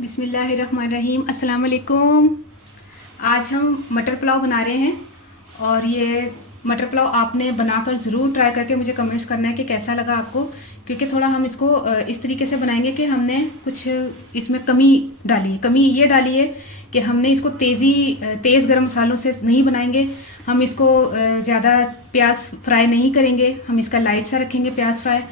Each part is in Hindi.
बिस्मिल्लाहिर्रहमानिर्रहीम। अस्सलाम वालेकुम। आज हम मटर पुलाव बना रहे हैं और ये मटर पुलाव आपने बनाकर ज़रूर ट्राई करके मुझे कमेंट्स करना है कि कैसा लगा आपको, क्योंकि थोड़ा हम इसको इस तरीके से बनाएंगे कि हमने कुछ इसमें कमी डाली है। कमी ये डाली है कि हमने इसको तेज़ गरम मसालों से नहीं बनाएंगे। हम इसको ज़्यादा प्याज फ्राई नहीं करेंगे, हम इसका लाइट सा रखेंगे प्याज फ्राई।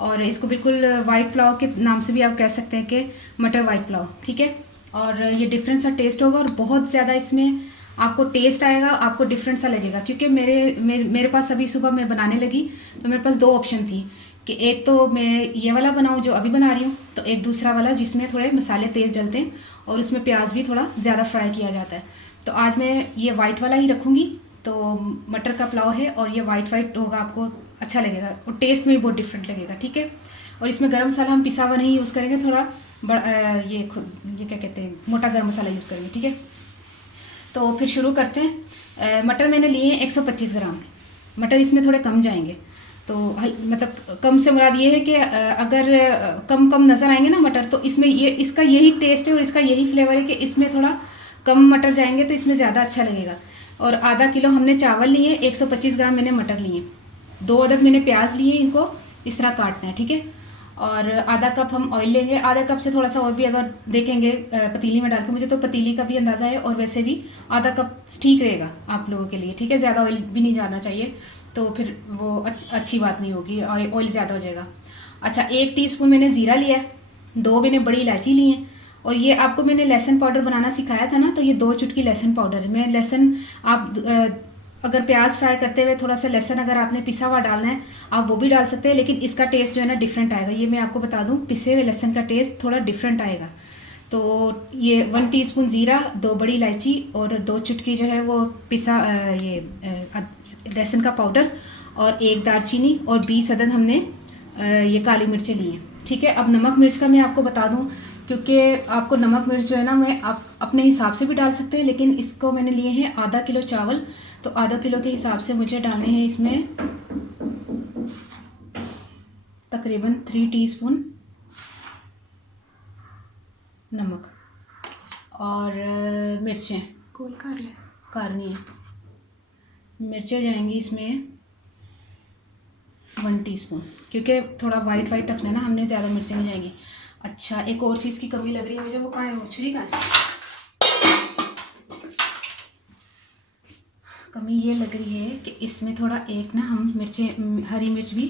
और इसको बिल्कुल वाइट पुलाव के नाम से भी आप कह सकते हैं कि मटर वाइट पुलाव, ठीक है। और ये डिफरेंट सा टेस्ट होगा और बहुत ज़्यादा इसमें आपको टेस्ट आएगा, आपको डिफरेंट सा लगेगा। क्योंकि मेरे पास अभी सुबह मैं बनाने लगी तो मेरे पास दो ऑप्शन थी कि एक तो मैं ये वाला बनाऊं जो अभी बना रही हूँ, तो एक दूसरा वाला जिसमें थोड़े मसाले तेज़ डलते हैं और उसमें प्याज भी थोड़ा ज़्यादा फ्राई किया जाता है। तो आज मैं ये वाइट वाला ही रखूँगी। तो मटर का पुलाव है और ये वाइट होगा, आपको अच्छा लगेगा और टेस्ट में भी बहुत डिफरेंट लगेगा, ठीक है। और इसमें गरम मसाला हम पिसा हुआ नहीं यूज़ करेंगे, थोड़ा ये क्या कहते हैं, मोटा गरम मसाला यूज़ करेंगे, ठीक है। तो फिर शुरू करते हैं। मटर मैंने लिए हैं 125 ग्राम। मटर इसमें थोड़े कम जाएंगे, तो मतलब कम से मुराद ये है कि अगर कम नज़र आएंगे ना मटर, तो इसमें इसका यही टेस्ट है और इसका यही फ्लेवर है कि इसमें थोड़ा कम मटर जाएंगे तो इसमें ज़्यादा अच्छा लगेगा। और आधा किलो हमने चावल लिए, 125 ग्राम मैंने मटर लिए, 2 अदद मैंने प्याज लिए, इनको इस तरह काटना है, ठीक है। और आधा कप हम ऑयल लेंगे, आधा कप से थोड़ा सा और भी अगर देखेंगे पतीली में डाल के, मुझे तो पतीली का भी अंदाज़ा है और वैसे भी आधा कप ठीक रहेगा आप लोगों के लिए, ठीक है। ज़्यादा ऑयल भी नहीं जाना चाहिए, तो फिर वो अच्छी बात नहीं होगी, ऑयल ज़्यादा हो जाएगा। अच्छा, 1 टीस्पून मैंने ज़ीरा लिया है, 2 मैंने बड़ी इलायची ली है। और ये आपको मैंने लहसुन पाउडर बनाना सिखाया था ना, तो ये 2 चुटकी लहसुन पाउडर है। मैं लहसुन आप अगर प्याज फ्राई करते हुए थोड़ा सा लहसुन अगर आपने पिसा हुआ डालना है आप वो भी डाल सकते हैं, लेकिन इसका टेस्ट जो है ना डिफरेंट आएगा। ये मैं आपको बता दूं, पिसे हुए लहसुन का टेस्ट थोड़ा डिफरेंट आएगा। तो ये 1 टीस्पून ज़ीरा, 2 बड़ी इलायची और 2 चुटकी जो है वो पिसा लहसुन का पाउडर और 1 दालचीनी और 20 अदद हमने ये काली मिर्चें ली हैं, ठीक है। अब नमक मिर्च का मैं आपको बता दूं, क्योंकि आपको नमक मिर्च जो है ना मैं आप अपने हिसाब से भी डाल सकते हैं, लेकिन इसको मैंने लिए हैं आधा किलो चावल, तो आधा किलो के हिसाब से मुझे डालने हैं इसमें तकरीबन 3 टीस्पून नमक। और मिर्चें कारनी है, मिर्चें जाएंगी इसमें 1 टीस्पून, क्योंकि थोड़ा वाइट रखना है ना हमने, ज़्यादा मिर्चें नहीं जाएंगी। अच्छा, एक और चीज़ की कमी लग रही है मुझे, वो कहाँ है, वो छुरी कहाँ है। कमी ये लग रही है कि इसमें थोड़ा एक ना हम हरी मिर्च भी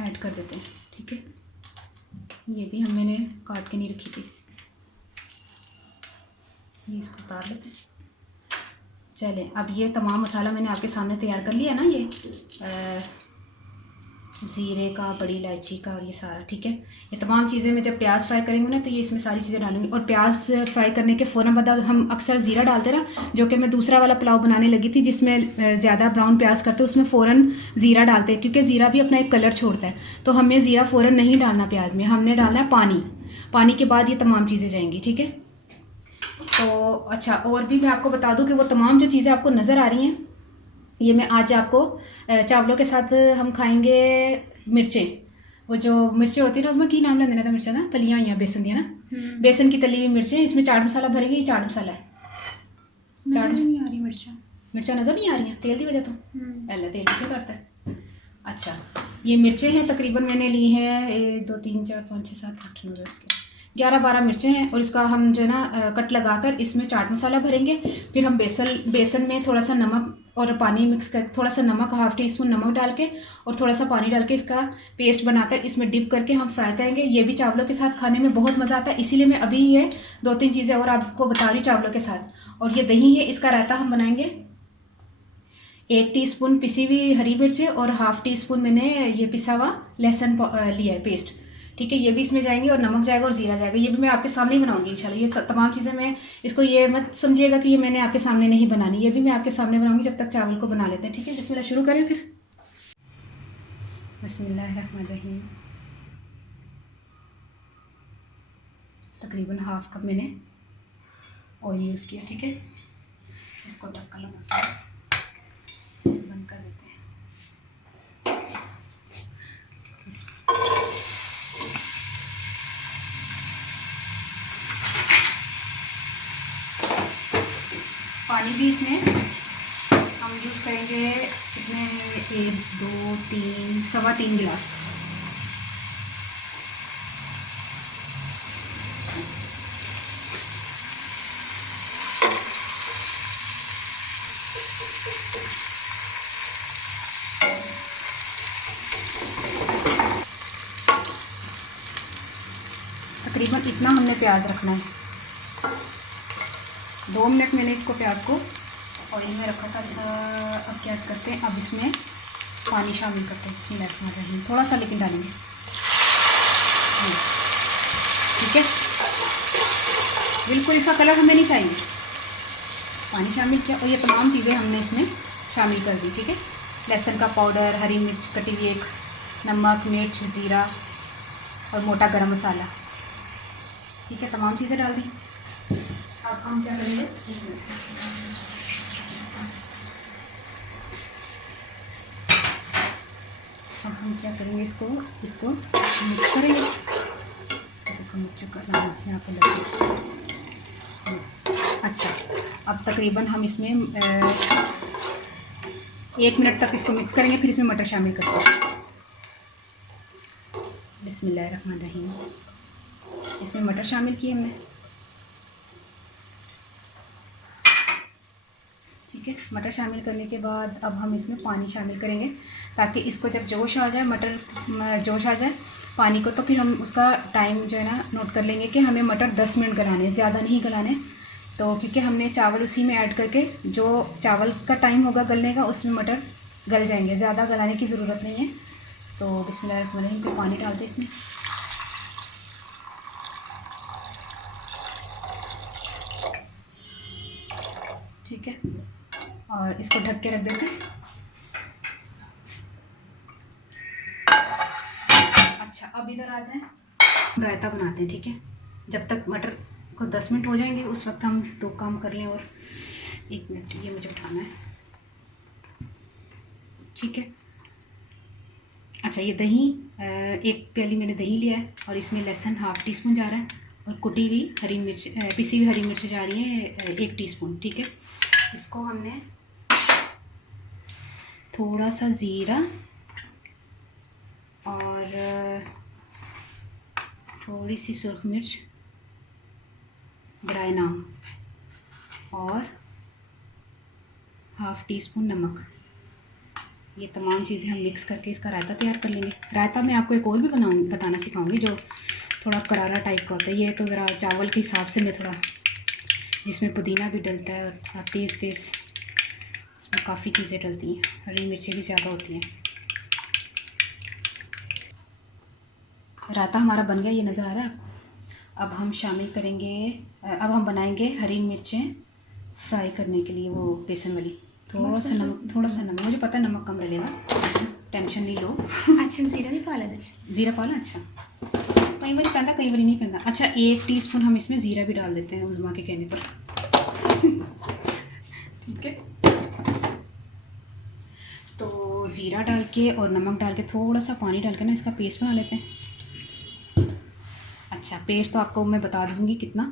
ऐड कर देते हैं, ठीक है। ये भी मैंने काट के नहीं रखी थी, ये इसको उतार लेते हैं। चलें, अब ये तमाम मसाला मैंने आपके सामने तैयार कर लिया ना, ये ज़ीरे का, बड़ी इलायची का और ये सारा, ठीक है। ये तमाम चीज़ें मैं जब प्याज फ्राई करेंगे ना तो ये इसमें सारी चीज़ें डालूंगी। और प्याज फ्राई करने के फ़ौरन बाद हम अक्सर ज़ीरा डालते ना, जो कि मैं दूसरा वाला पुलाव बनाने लगी थी जिसमें ज़्यादा ब्राउन प्याज करते, उसमें फ़ौरन ज़ीरा डालते हैं, क्योंकि ज़ीरा भी अपना एक कलर छोड़ता है। तो हमें ज़ीरा फ़ौरन नहीं डालना प्याज में, हमने डालना है पानी के बाद ये तमाम चीज़ें जाएंगी, ठीक है। तो अच्छा, और भी मैं आपको बता दूँ कि वो तमाम जो चीज़ें आपको नज़र आ रही हैं, ये मैं आज आपको चावलों के साथ हम खाएंगे मिर्चें। वो जो मिर्चें होती है ना, उसमें की नाम लेना था मिर्चा ना, तलियाँ हुई बेसन दिया ना, बेसन की तली हुई मिर्चें। इसमें चाट मसाला भरेंगे, ये चाट मसाला है। चाट नहीं आ रही मिर्चा नज़र नहीं आ रही है, तेल की वजह तो पहले तेल कैसे करता है। अच्छा, ये मिर्चें हैं, तकरीबन मैंने ली हैं 1 2 3 4 5 6 7 8 9 10 11-12 मिर्चें हैं। और इसका हम जो है ना कट लगाकर इसमें चाट मसाला भरेंगे। फिर हम बेसन में थोड़ा सा नमक और पानी मिक्स कर, थोड़ा सा नमक, 1/2 टीस्पून नमक डाल के और थोड़ा सा पानी डाल के इसका पेस्ट बनाकर इसमें डिप करके हम फ्राई करेंगे। ये भी चावलों के साथ खाने में बहुत मज़ा आता है, इसीलिए मैं अभी ये 2-3 चीज़ें और आपको बता रही हूँ चावलों के साथ। और ये दही है, इसका रायता हम बनाएंगे। 1 टीस्पून पिसी हुई हरी मिर्च और 1/2 टीस्पून मैंने ये पिसा हुआ लहसुन लिया है पेस्ट, ठीक है। ये भी इसमें जाएंगे और नमक जाएगा और जीरा जाएगा। ये भी मैं आपके सामने ही बनाऊंगी इंशाल्लाह। ये तमाम चीज़ें मैं इसको ये मत समझिएगा कि ये मैंने आपके सामने नहीं बनानी, ये भी मैं आपके सामने बनाऊंगी। जब तक चावल को बना लेते हैं, ठीक है। बिस्मिल्लाह शुरू करें फिर। बिस्मिल्लाहिर्रहमानिर्रहीम। तकरीबन 1/2 कप मैंने ऑयल यूज़ किया, ठीक है। इसको ढक्कन लगा के बंद कर देते हैं। पानी भी इसमें हम यूज़ करेंगे इसमें 1 2 3 सवा 3 गिलास। तकरीबन इतना हमने प्याज रखना है। 2 मिनट मैंने इसको प्याज को ऑयल में रखा था। अब क्या करते हैं, अब इसमें पानी शामिल करते हैं। इसमें थोड़ा सा लेकिन डालेंगे, ठीक है। बिल्कुल इसका कलर हमें नहीं चाहिए। पानी शामिल किया और ये तमाम चीज़ें हमने इसमें शामिल कर दी, ठीक है। लहसुन का पाउडर, हरी मिर्च कटी हुई, एक नमक, मिर्च, ज़ीरा और मोटा गरम मसाला, ठीक है। तमाम चीज़ें डाल दी। अब हम क्या करेंगे, इसको मिक्स करेंगे। देखो मिर्चों का नाम यहाँ पर लगे। अच्छा, अब तकरीबन हम इसमें 1 मिनट तक इसको मिक्स करेंगे, फिर इसमें मटर शामिल करते हैं। बिस्मिल्लाहिर्रहमानिर्रहीम। इसमें मटर शामिल किए हमने, ठीक है। मटर शामिल करने के बाद अब हम इसमें पानी शामिल करेंगे, ताकि इसको जब जोश आ जाए, मटर जोश आ जाए पानी को, तो फिर हम उसका टाइम जो है ना नोट कर लेंगे कि हमें मटर 10 मिनट गलाने, ज़्यादा नहीं गलाने। तो क्योंकि हमने चावल उसी में ऐड करके, जो चावल का टाइम होगा गलने का उसमें मटर गल जाएंगे, ज़्यादा गलाने की ज़रूरत नहीं है। तो बिस्मिल्लाहिर्रहमानिर्रहीम को पानी डालते इसमें, ठीक है। और इसको ढक के रख देते हैं। अच्छा, अब इधर आ जाएं, रायता बनाते हैं, ठीक है। जब तक मटर को 10 मिनट हो जाएंगे उस वक्त हम 2 काम कर लें। और 1 मिनट ये मुझे उठाना है, ठीक है। अच्छा, ये दही 1 प्याली मैंने दही लिया है और इसमें लहसुन ½ टीस्पून जा रहा है और कुटी हुई हरी मिर्च, पिसी हुई हरी मिर्च जा रही है 1 टीस्पून, ठीक है। इसको हमने थोड़ा सा ज़ीरा और थोड़ी सी सुरख मिर्च, ड्राई नाम और ½ टीस्पून नमक, ये तमाम चीज़ें हम मिक्स करके इसका रायता तैयार कर लेंगे। रायता मैं आपको एक और भी बताना सिखाऊंगी, जो थोड़ा करारा टाइप का होता है। ये तो ज़रा चावल के हिसाब से मैं थोड़ा, जिसमें पुदीना भी डलता है और थोड़ा तेज़ इसमें काफ़ी चीज़ें डलती हैं, हरी मिर्चें भी ज़्यादा होती हैं। रायता हमारा बन गया, ये नज़र आ रहा है आपको। अब हम शामिल करेंगे, अब हम बनाएंगे हरी मिर्चें फ्राई करने के लिए, वो बेसन वाली। थोड़ा सा नमक, मुझे पता है नमक कम लगेगा, टेंशन नहीं लो। अच्छा, ज़ीरा भी पाला था? ज़ीरा पाला, अच्छा। कई बार पैदा, कई बार नहीं पैदा। अच्छा, 1 टीस्पून हम इसमें ज़ीरा भी डाल देते हैं उज़मा के कहने पर, ठीक है। तो ज़ीरा डाल के और नमक डाल के थोड़ा सा पानी डाल के ना इसका पेस्ट बना लेते हैं। अच्छा, पेस्ट तो आपको मैं बता दूँगी कितना,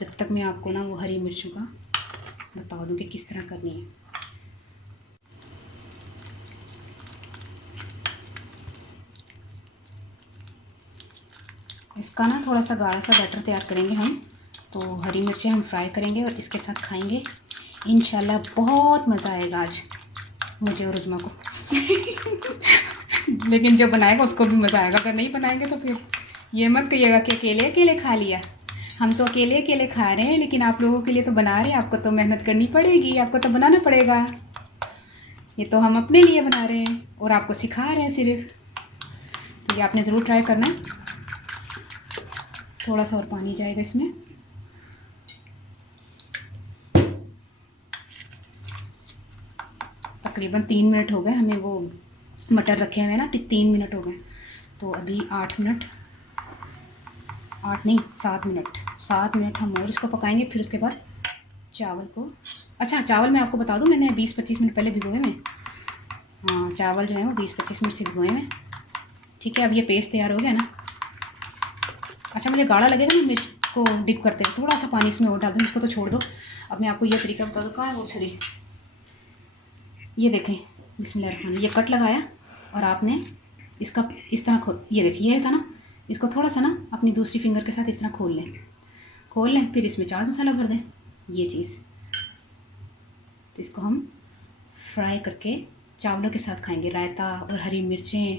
तब तक मैं आपको ना वो हरी मिर्चों का बता दूँ कि किस तरह करनी है। इसका ना थोड़ा सा गाढ़ा सा बैटर तैयार करेंगे हम। तो हरी मिर्चें हम फ्राई करेंगे और इसके साथ खाएंगे इंशाल्लाह। बहुत मज़ा आएगा आज मुझे और उज़मा को। लेकिन जो बनाएगा उसको भी मज़ा आएगा, अगर नहीं बनाएंगे तो फिर ये मत कहिएगा कि अकेले अकेले खा लिया। हम तो अकेले अकेले खा रहे हैं, लेकिन आप लोगों के लिए तो बना रहे हैं, आपको तो मेहनत करनी पड़ेगी, आपको तो बनाना पड़ेगा। ये तो हम अपने लिए बना रहे हैं और आपको सिखा रहे हैं सिर्फ। तो ये आपने ज़रूर ट्राई करना है। थोड़ा सा और पानी जाएगा इसमें। तकरीबन 3 मिनट हो गए हमें वो मटर रखे हुए ना, 3 मिनट हो गए। तो अभी 8 मिनट, 8 नहीं 7 मिनट हम और इसको पकाएंगे। फिर उसके बाद चावल को, अच्छा चावल मैं आपको बता दूं, मैंने 20-25 मिनट पहले भिगोए में। हाँ, चावल जो है वो 20-25 मिनट से भिगोए में, ठीक है। अब ये पेस्ट तैयार हो गया ना। अच्छा, मुझे गाढ़ा लगेगा ना मिर्च को डिप करते हुए, थोड़ा सा पानी इसमें और डाल दूँ, इसको तो छोड़ दो। अब मैं आपको ये तरीका बता दूँ, कहाँ है वो छुरी, ये देखें, बिस्मिल्लाह, ये कट लगाया और आपने इसका इस तरह खोल, ये देखिए ये था ना, इसको थोड़ा सा ना अपनी दूसरी फिंगर के साथ इस तरह खोल लें, फिर इसमें चाट मसाला भर दें, ये चीज़। तो इसको हम फ्राई करके चावलों के साथ खाएंगे, रायता और हरी मिर्चें,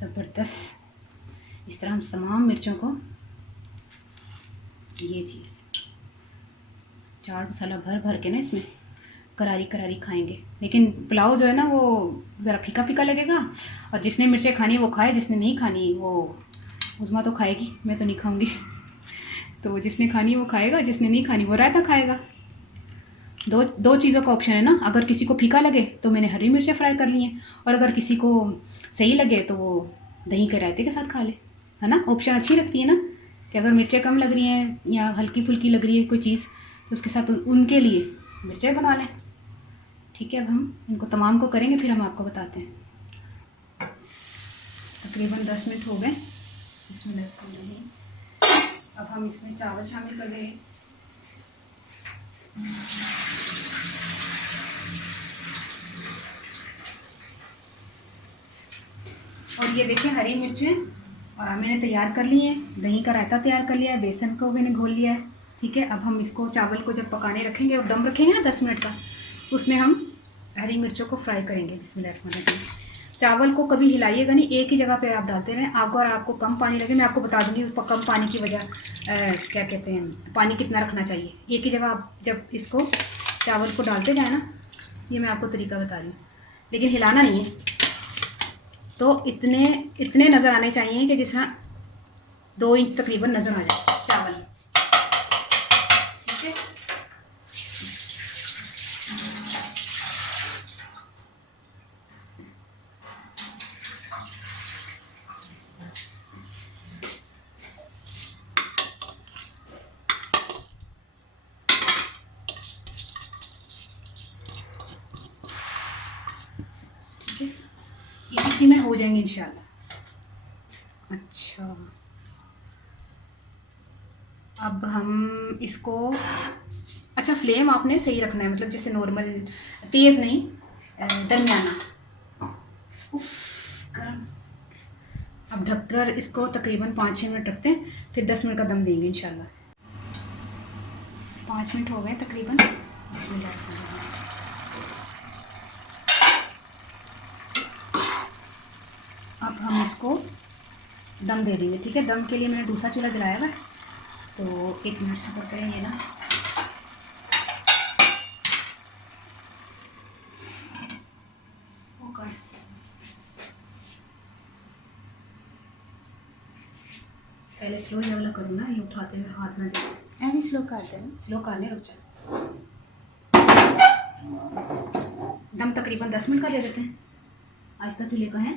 ज़बरदस्त। इस तरह हम तमाम मिर्चों को, ये चीज़ चाट मसाला भर भर के ना इसमें करारी करारी खाएंगे। लेकिन पुलाव जो है ना वो ज़रा फीका फीका लगेगा, और जिसने मिर्चें खानी वो खाए, जिसने नहीं खानी वो, उज़मा तो खाएगी, मैं तो नहीं खाऊंगी। तो जिसने खानी वो खाएगा, जिसने नहीं खानी वो रायता खाएगा। दो चीज़ों का ऑप्शन है ना। अगर किसी को फीका लगे तो मैंने हरी मिर्चें फ्राई कर ली हैं, और अगर किसी को सही लगे तो वो दही के रायते के साथ खा ले, है ना। ऑप्शन अच्छी लगती है ना, कि अगर मिर्चें कम लग रही हैं या हल्की फुल्की लग रही है कोई चीज़, तो उसके साथ उनके लिए मिर्चें बना लें। ठीक है, अब हम इनको तमाम को करेंगे, फिर हम आपको बताते हैं। तकरीबन 10 मिनट हो गए, इसमें अब हम इसमें चावल शामिल कर देंगे। और ये देखिए हरी मिर्चें मैंने तैयार कर ली हैं, दही का रायता तैयार कर लिया है, बेसन को मैंने घोल लिया है। ठीक है, अब हम इसको चावल को जब पकाने रखेंगे और दम रखेंगे ना 10 मिनट का, उसमें हम हरी मिर्चों को फ्राई करेंगे। बिस्मिल्लाह। चावल को कभी हिलाइएगा नहीं, एक ही जगह पे आप डालते रहें। अगर आपको कम पानी लगे, मैं आपको बता दूंगी कम पानी की वजह, क्या कहते हैं, पानी कितना रखना चाहिए। एक ही जगह आप जब इसको चावल को डालते जाए ना, ये मैं आपको तरीका बता रही हूँ, लेकिन हिलाना नहीं है। तो इतने नज़र आने चाहिए कि जिस तरह 2 इंच तकरीबन नज़र आ जाए चावल। ठीक है, इसी में हो जाएंगे इंशाल्लाह। अच्छा, अब हम इसको, अच्छा फ्लेम आपने सही रखना है, मतलब जैसे नॉर्मल, तेज़ नहीं, दरमियाना। उफ, गरम। अब ढककर इसको तकरीबन 5-6 मिनट रखते हैं, फिर 10 मिनट का दम देंगे इंशाल्लाह। 5 मिनट हो गए तकरीबन। अब हम इसको दम दे देंगे। ठीक है, दम के लिए मैंने दूसरा चूल्हा जलाया हुआ है, तो 1 मिनट सब्र करेंगे ना। पहले स्लो ये वाला करूँ ना, ये उठाते हुए हाथ ना जाए। अभी स्लो कर देना, स्लो करने रुक जाए। दम तकरीबन 10 मिनट का दे देते हैं। आहिस्ता चूल्हे का है,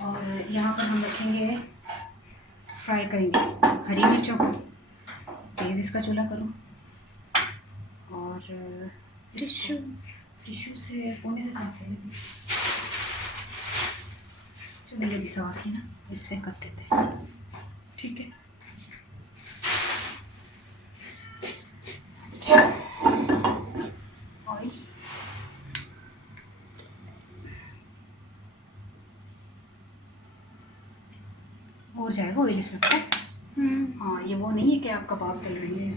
और यहाँ पर हम रखेंगे, फ्राई करेंगे हरी मिर्चों को। तेज़ इसका चूल्हा करूँ, और टिश्यू से कोने से साफ कर लेंगे। चलो ये भी साफ ही ना, इससे कर देते हैं। ठीक है, अच्छा, ऑयल और जाएगा ऑयल इसमें, पता है? हाँ, ये वो नहीं है कि आप कबाब तल रही है।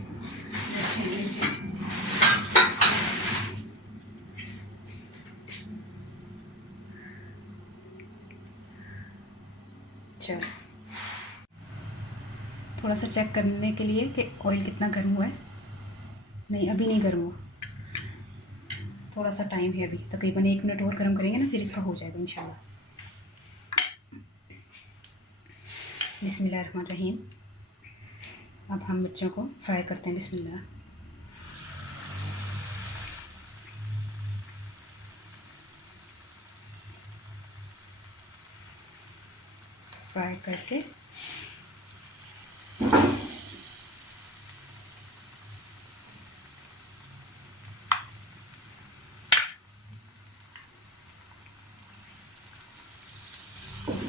चल, थोड़ा सा चेक करने के लिए कि ऑयल कितना गर्म हुआ है। नहीं, अभी नहीं गर्म हुआ, थोड़ा सा टाइम है अभी, तकरीबन 1 मिनट और गर्म करेंगे ना, फिर इसका हो जाएगा इंशाल्लाह। बिस्मिल्लाहिर्रहमानिर्रहीम। अब हम मिर्चों को फ्राई करते हैं। बिस्मिल्लाह। फ्राई करके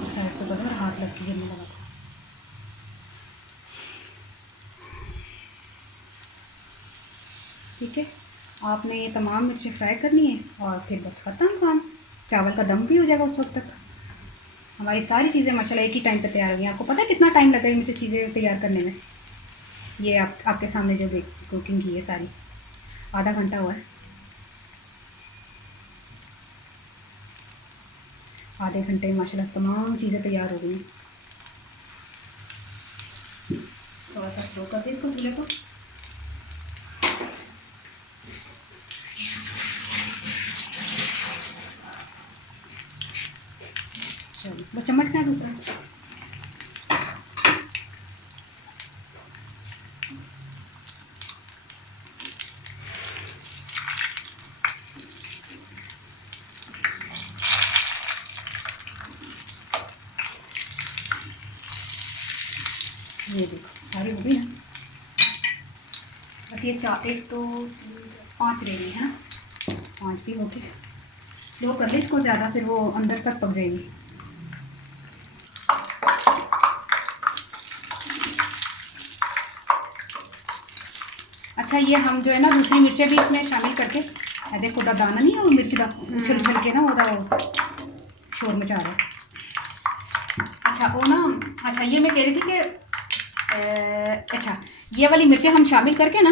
साइड पे करो, हाथ लग के गिरने लगा था। ठीक है, आपने ये तमाम मिर्चें फ्राई करनी है और फिर बस ख़त्म काम। चावल का दम भी हो जाएगा उस वक्त तक। हमारी सारी चीज़ें माशाल्लाह एक ही टाइम पे तैयार हो गई। आपको पता है कितना टाइम लगा है मुझे चीज़ें तैयार करने में? ये आपके सामने जो कुकिंग की है सारी, आधा घंटा हुआ है। आधे घंटे में माशाल्लाह तमाम चीज़ें तैयार हो गई हैं। थोड़ा सा स्लो कर दिए इसको चूल्हे को। चलो वो चम्मच का है दूसरा। ये देखो सारी हो गई ना। बस ये एक तो 5 रह गई है ना, 5 भी हो गई। स्लो कर ले इसको ज़्यादा, फिर वो अंदर तक पक जाएगी। अच्छा ये हम जो है ना दूसरी मिर्चें भी इसमें शामिल करके, देखो दाना नहीं है वो मिर्च का उछल उछल के ना वो शोर मचा रहा है। अच्छा वो ना, अच्छा ये मैं कह रही थी कि अच्छा ये वाली मिर्चें हम शामिल करके ना,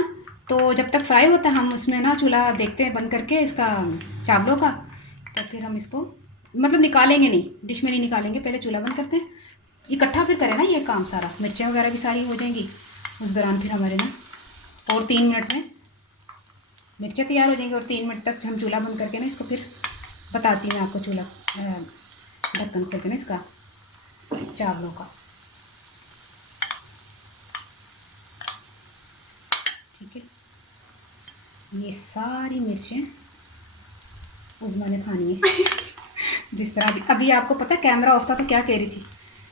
तो जब तक फ्राई होता है हम उसमें ना चूल्हा देखते हैं बंद करके इसका चावलों का, तो फिर हम इसको मतलब निकालेंगे नहीं, डिश में नहीं निकालेंगे, पहले चूल्हा बंद करते हैं। इकट्ठा फिर करें ना ये काम सारा, मिर्चें वगैरह भी सारी हो जाएंगी उस दौरान फिर हमारे ना, और 3 मिनट में मिर्चें तैयार हो जाएंगी और 3 मिनट तक हम चूल्हा बंद करके ना इसको फिर बताती हूँ मैं आपको चूल्हा ढक्कन करके ना इसका चावलों का। ठीक है, ये सारी मिर्चें उज़्मा ने खानी है। जिस तरह अभी आपको पता है कैमरा ऑफ था तो क्या कह रही थी,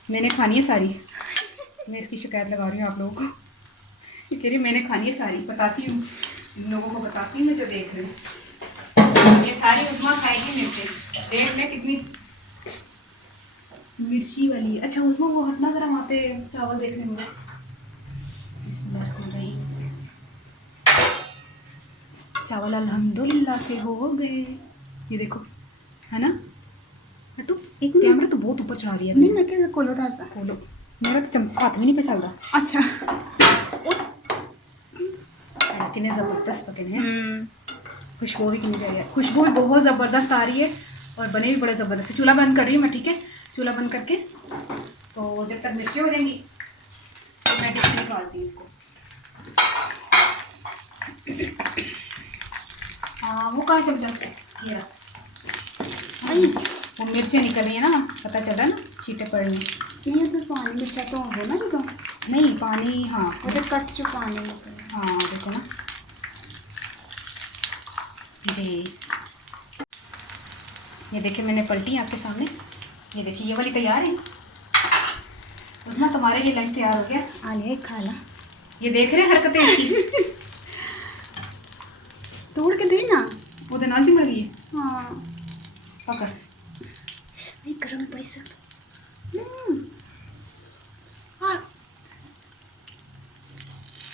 मैंने खानी है सारी। मैं इसकी शिकायत लगा रही हूँ आप लोगों को, ये कह रही मैंने खानी है सारी। बताती हूँ इन लोगों को, बताती हूँ मैं जो देख रहे हैं, ये सारी उज़्मा खाएगी मिर्चें। देख ले कितनी मिर्ची वाली। अच्छा उज़्मा वो हटना जरा वहाँ पे चावल देखने में। चावल अल्हम्दुलिल्लाह से हो गए, ये देखो है ना। हटू एक कैमरा तो बहुत ऊपर चढ़ा रही है। नहीं मैं क्या खोलो था ऐसा खोलो, मेरा तो हाथ भी नहीं पे चल रहा। अच्छा कितने ज़बरदस्त पके हैं। खुशबू भी कितनी जा रही है, खुशबू भी बहुत ज़बरदस्त आ रही है और बने भी बड़े ज़बरदस्त। चूल्हा बंद कर रही हूँ मैं, ठीक है, चूल्हा बंद करके तो जब तक मिर्चें हो जाएंगी तो मैं डिश में निकालती हूँ इसको। हाँ वो कहाँ चमचा, ये वो मिर्चें निकल रही है ना, पता चल रहा है ना, छींटे पड़ रही हैं। नहीं तो पानी मिर्चा तो हो ना जो नहीं पानी, हाँ वो तो कट जो पानी निकल। हाँ देखो ना जी, ये देखिए मैंने पलटी आपके सामने, ये देखिए ये वाली तैयार है। उसमें तुम्हारे लिए लंच तैयार हो गया, आ ले खा ला। ये देख रहे हैं हरकतें इसकी। तोड़ के दे ना, वो तो नाल चिमड़ गई है। हाँ पकड़, नहीं गरम पैसा। हाँ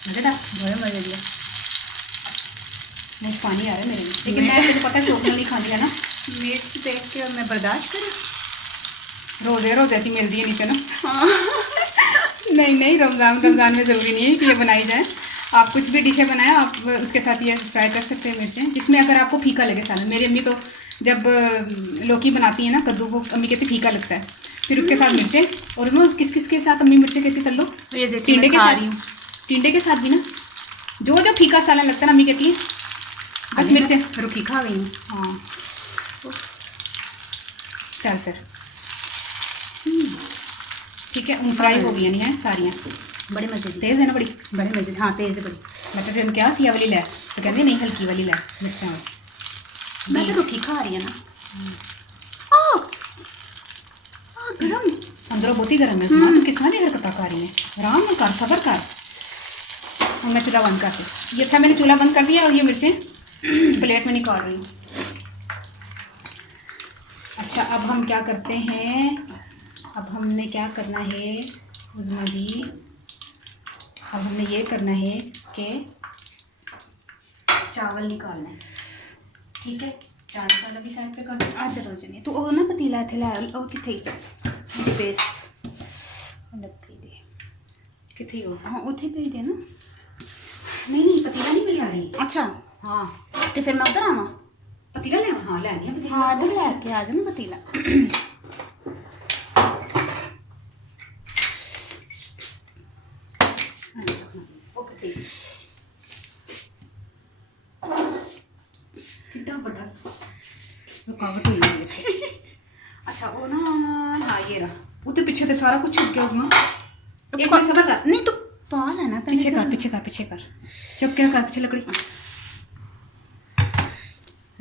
मज़ेदार, बड़े मज़े दिया। नहीं पानी आ रहा है मेरे में, लेकिन मैं तो पता है शौक नहीं खानी है ना मिर्च देख के मैं बर्दाश्त करूँ। रोज़े रोज़े ऐसी मिलती है नीचे ना। हाँ नहीं नहीं, रमज़ान में ज़रूरी नहीं है कि ये बनाई जाए। आप कुछ भी डिशें बनाएं, आप उसके साथ ये फ्राई कर सकते हैं मिर्चें, जिसमें अगर आपको फीका लगे सालन। मेरी अम्मी तो जब लौकी बनाती है ना कद्दू को, अम्मी कहती फीका लगता है, फिर उसके साथ मिर्चें। और उसमें किस किस के साथ अम्मी मिर्चें कहती तल लो, ये देखो टिंडे के खा साथ, रही हूँ। टिंडे के साथ भी ना, जो फीका सालन लगता है ना अम्मी कहती है बस मिर्चें रुकी खा गई हूँ। हाँ चल फिर ठीक है, फ्राई हो गई नहीं है सारियाँ। बड़े मजे की, तेज़ है ना बड़ी, बड़े मजे। हाँ तेज बड़ी। मतलब फिर हम क्या सिया वाली लै, तो कहते नहीं हल्की वाली लै मिर्चा। मैं तो रुकी खा रही है ना। गरम अंदरों बहुत ही गर्म है उसमें, तो किस तरह की हरकत कर रही है। आराम में कर, सबर कर। और मैं चूल्हा बंद करती, ये अच्छा मैंने चूल्हा बंद कर दिया और ये मिर्चें प्लेट में निकाल रही हूँ। अच्छा अब हम क्या करते हैं, अब हमने क्या करना है उज़्मा जी, अब हमने ये करना है कि चावल निकालना है। ठीक है, चाट मसाला भी साइड पे कर दो। आज रोजनी तो वो ना पतीला थे लै और किथे बेस लकड़ी दे कितनी हो? हाँ उथे भेज दे ना। नहीं पतीला नहीं मिल आ रही। अच्छा हाँ तो फिर मैं उधर आवा। पतीला ले। हाँ लेनी है पतीला। हाँ इधर लैके आ जाना पतीला। वो कितनी कितना बड़ा रुकावट हुई है। अच्छा वो ना, हाँ ये रहा। वो तो पीछे तो सारा कुछ छुप गया उसमें। एक मिनट सबर कर। नहीं तो पा लेना पीछे कर पीछे कर पीछे कर। चुप क्या कर पीछे लकड़ी।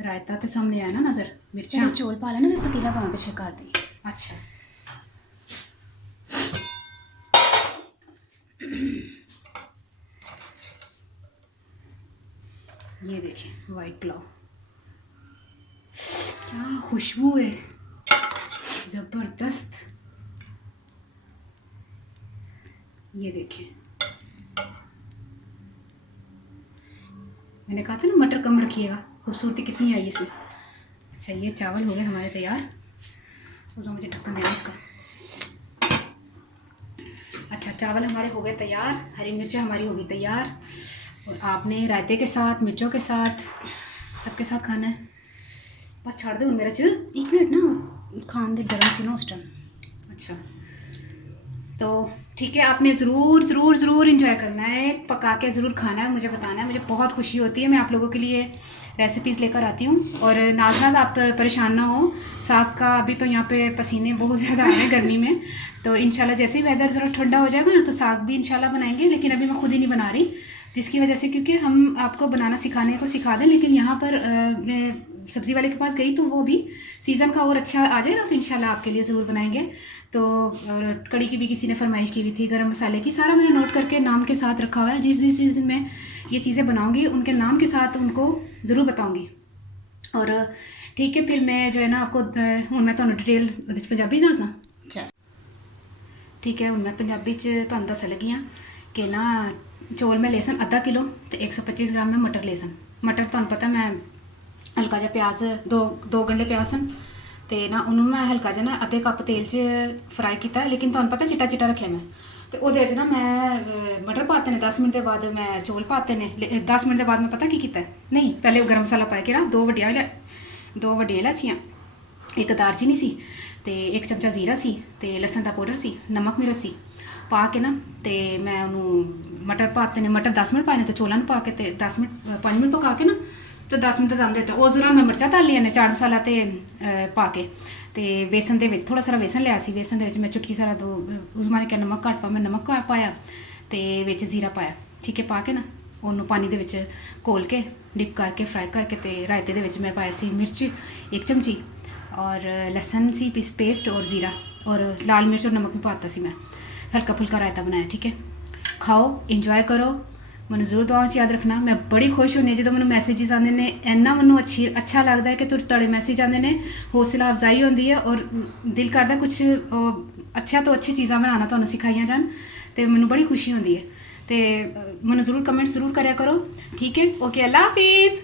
रायता तो सामने आया ना नजर। मिर्चा चौल पा लेना, मैं पतीला पाऊँ पीछे कर दी। अच्छा ये देखिए वाइट पुलाव, क्या खुशबू है, जबरदस्त। ये देखिए मैंने कहा था ना मटर कम रखिएगा, खूबसूरती कितनी आई इसमें। अच्छा ये चावल हो गए हमारे तैयार। और मुझे ढक्कन देना इसका। अच्छा चावल हमारे हो गए तैयार, हरी मिर्चें हमारी हो गई तैयार। और आपने रायते के साथ, मिर्चों के साथ, सबके साथ खाना है। बस छोड़ दे मेरा चिल। एक मिनट ना खान दे गरम से ना उस टाइम। अच्छा तो ठीक है, आपने ज़रूर ज़रूर ज़रूर इंजॉय करना है, पका के ज़रूर खाना है, मुझे बताना है। मुझे बहुत खुशी होती है, मैं आप लोगों के लिए रेसिपीज़ लेकर आती हूँ। और नाज़ आप परेशान ना हो, साग का अभी तो यहाँ पे पसीने बहुत ज़्यादा आ रहे हैं गर्मी में। तो इंशाल्लाह जैसे ही वेदर ज़रा ठंडा हो जाएगा ना तो साग भी इंशाल्लाह बनाएंगे। लेकिन अभी मैं खुद ही नहीं बना रही, जिसकी वजह से, क्योंकि हम आपको बनाना सिखाने को सिखा दें, लेकिन यहाँ पर मैं सब्ज़ी वाले के पास गई तो वो भी सीज़न का और अच्छा आ जाएगा तो इंशाल्लाह आपके लिए ज़रूर बनाएंगे। तो और कड़ी की भी किसी ने फरमाइश की हुई थी, गरम मसाले की, सारा मैंने नोट करके नाम के साथ रखा हुआ है। जिस दिन मैं ये चीज़ें बनाऊंगी उनके नाम के साथ उनको ज़रूर बताऊंगी। और ठीक है, फिर मैं जो है ना आपको हूँ मैं तो डिटेल पंजाबी दसना। अच्छा ठीक है, हूँ मैं पंजाबी तो दस लगी हाँ कि ना चौल मैं लेसन आधा किलो तो 125 ग्राम में मटर लेसन। मटर तो पता मैं हल्का जहा प्याज दो गंढे प्याज सन तो ना उन्होंने मैं हल्का जहा ना अद्धे कप तेल च फ्राई किया, लेकिन तुहानू पता चिट्टा चिट्टा रखे मैं। तो वो ना मैं मटर पाते ने, 10 मिनट के बाद मैं चौल पाते ने। 10 मिनट के बाद मैं पता की किया, नहीं पहले गर्म मसाला पा के ना दो वड्डियां इलाचियाँ, एक दालचीनी सी तो एक चमचा जीरा सी तो लसन का पाउडर सी, नमक मिर्च सी पा के ना तो मैं उन्होंने मटर पाते ने। मटर 10 मिनट पाए ने तो चौलों पा के 5 मिनट पका के ना तो 10 मिनट आते तो उस दौरान मैं मिर्चा तल लिया ने, चाट मसाला तो पा के तो बेसन के थोड़ा सारा बेसन लिया सी। बेसन के मैं चुटकी सारा दो उस मारे क्या नमक घट पा, मैं नमक पाया तो जीरा पाया। ठीक है, पा के ना उन्होंने पानी के घोल के डिप करके फ्राई करके तो रायते के मैं पाया सी मिर्च 1 चमची और लसन सी पेस्ट और जीरा और लाल मिर्च और नमक भी पाता सी। मैं हल्का फुल्का रायता बनाया। ठीक है, खाओ इंजॉय करो, मैं जरूर दुआ याद रखना। मैं बड़ी खुश होनी जो मैं मैसेजेस आते हैं, इन्ना मैं अच्छा लगता है कि तुहाडे मैसेज आते हैं, हौसला अफजाई होती है और दिल करता कुछ अच्छा तो अच्छी चीज़ां बनाना तुहानू सिखाइया जान तो मैं बड़ी खुशी होती है। तो मैं जरूर कमेंट जरूर कराया करो। ठीक है, ओके, अल्लाह हाफिज़।